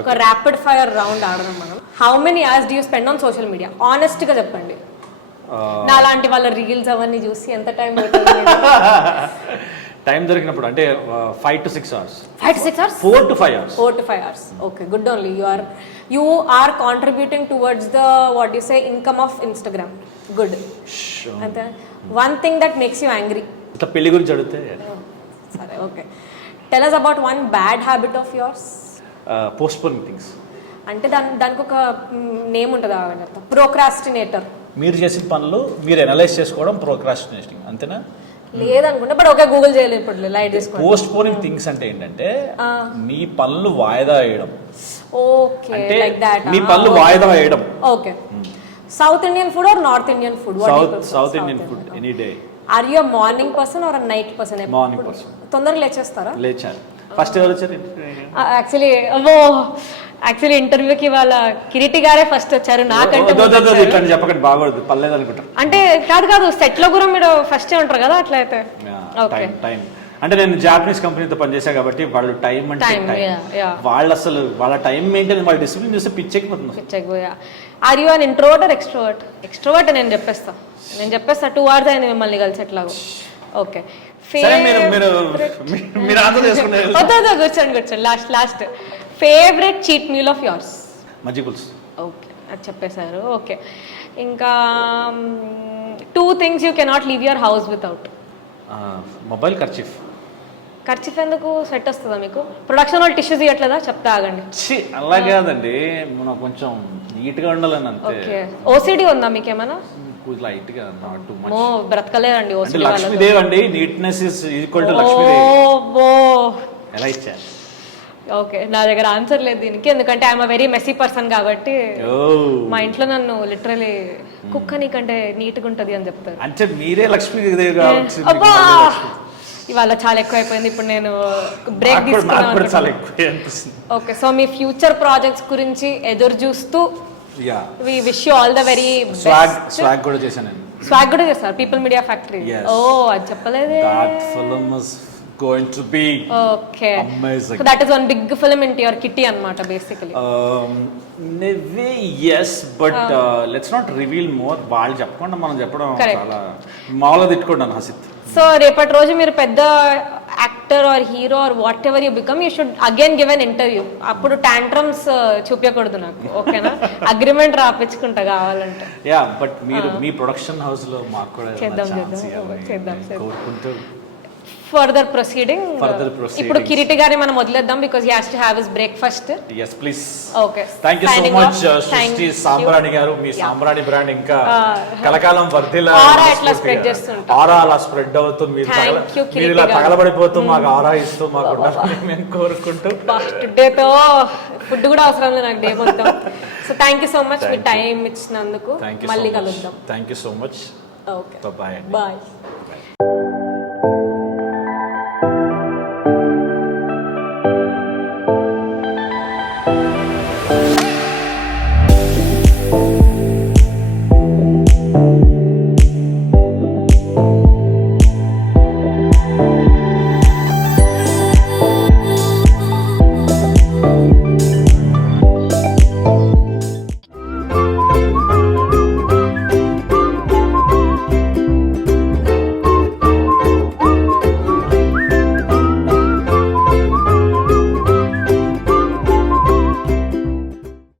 ఒక rapid fire round ఆడదాం మనం. How many hours do you spend on social media? Honest గా చెప్పండి. నా లాంటి వాళ్ళ రీల్స్ అవన్నీ చూసి ఎంత టైం అవుతుంది? టైం దొరికినప్పుడు అంటే 5 to 6 hours. 5 to 6 hours? 4 to 5 hours. 4 to 5 hours. Okay, good only. You are contributing towards the what do you say income of Instagram. Good. And one thing that makes you angry. ఇట్లా పెళ్లి గురించి అడిగితే సరే, okay. Tell us about one bad habit of yours. Postponing things. అంటే దానికి ఒక name ఉంటుంది, ప్రోక్రాస్టినేటర్. మీరు చేసిన పనులు మీరు అనలైజ్ చేసుకోవడం ప్రోక్రాస్టినేటింగ్, అంతేనా? లేదనుకుంటా, బట్ ఓకే, గూగుల్ చేయలేదు ఇప్పుడు, లైట్ చేసుకోండి. పోస్ట్ పోనింగ్ థింగ్స్ అంటే ఏంటంటే మీ పనులు వాయిదా వేయడం. Okay, like that. మీ పనులు వాయిదా వేయడం. Okay. South Indian food or north Indian food? South Indian food any day. Are you a morning person or a night person? Morning person. తొందరగా లేచేస్తారా? లేచారు. ఫస్ట్ ఎవరు వచ్చారు? యాక్చువల్లీ ఇంటర్వ్యూకి వాళ్ళ కిరీటి గారే ఫస్ట్ వచ్చారు, నాకంటే చెప్పకండి, బాగోదు, పర్లేదు అనుకుంటారు. అంటే కాదు సెట్ లో కూడా మీరు ఫస్ట్ ఉంటారు కదా, అట్లా అయితే. టైం అంటే నేను జాపనీస్ కంపెనీతో పనిచేసా కాబట్టి వాళ్ళు టైం అంటే వాళ్ళు అసలు వాళ్ళ టైం మెయింటైన్, వాళ్ళ డిసిప్లిన్ చూస్తే పిచ్చెక్కిపోతుంది. Are you an introvert or extrovert? Extrovert. నేను చెప్పేస్తా 2 hours అయింది మిమ్మల్ని కలిసి ఎట్లాగో. ఓకే, కూర్చోండి. Last favourite cheat meal of yours? మజ్జిగ పులుసు. ఓకే, అది చెప్పేశారు. ఓకే, ఇంకా 2 things you cannot leave your house without. Mobile, kerchief. Kerchief ఎందుకు? సెట్ వస్తుందా మీకు? ప్రొడక్షన్ వాళ్ళు టిష్యూస్ ఇవ్వట్లేదా? చెప్తా ఆగండి. అలా కాదండి, మనం కొంచెం నీట్ గా ఉండాలని అంతే. ఓకే, ఓసిడి ఉందా మీకేమైనా? లైట్ గా, నాట్ టూ మచ్. బ్రతకలేదండి ఓసిడి. లక్ష్మీదేవి అండి, neatness is equal to Lakshmidevi. ఎలా ఇచ్చా? ఓకే, నా దగ్గర ఆన్సర్ లేదు దీనికి, ఎందుకంటే I'm a very messy person కాబట్టి మా ఇంట్లో నన్ను లిటరలీ కుక్క నీకంటే నీట్ గా ఉంటది అని చెప్తారు. అంటే మీరే లక్ష్మీదేవి కావచ్చు. ఇవాళ చాలా ఎక్కువ అయిపోయింది, ఇప్పుడు నేను బ్రేక్ తీసుకున్నాను. ఓకే, సో మీ ఫ్యూచర్ ప్రాజెక్ట్స్ గురించి ఎదురు చూస్తూ we wish you all the very best. Swag కూడా చేశాను. స్వాగ్ కూడా చేస్తారు పీపుల్ మీడియా ఫ్యాక్టరీ. ఓ, అది చెప్పలేదే. That film is going to be amazing. So that is one big film into your kitty anamata basically. Maybe yes, but let's not reveal more. వాళ్ళు చెప్పకుండా మనం చెప్పడం చాలా మామూలుగా తిట్టుకుంటాను హసిత్. సో రేపటి రోజు మీరు పెద్ద actor are hero or what ever you become, you should again give an interview. అప్పుడు టాంట్రమ్స్ చూపించకూడదు నాకు, ఓకేనా? అగ్రిమెంట్ రాపించుకుంటా కావాలంటే. యా, బట్ మీరు మీ ప్రొడక్షన్ హౌస్ లో మాకు కూడా చేద్దాం కోరుకుంటూ ఫర్దర్ ప్రొసీడింగ్. ఇప్పుడు కిరీటి గారిని మనం వదిలేద్దాం because he has to have his breakfast. yes please. Okay, thank you so much సృష్టి సాంబ్రాణి గారు. మీ సాంబ్రాణి బ్రాండ్ ఇంకా కలకాలం వర్ధిల్లాలి. ఆరా ఎట్లా స్ప్రెడ్ చేస్తుంటారు, ఆరా అలా స్ప్రెడ్ అవుతూ మీరు ఇలా తగలబడిపోతూ మాకు ఆరా ఇస్తూ మాకు ఉండాలని మేము కోరుకుంటూ. టుడేతో ఫుడ్ కూడా అవసరం లేదు నాకు డే మొత్తం. సో థాంక్యూ సో మచ్ మీ టైం ఇచ్చినందుకు. మళ్ళీ కలుద్దాం. Thank you so much. Okay, bye. Bye.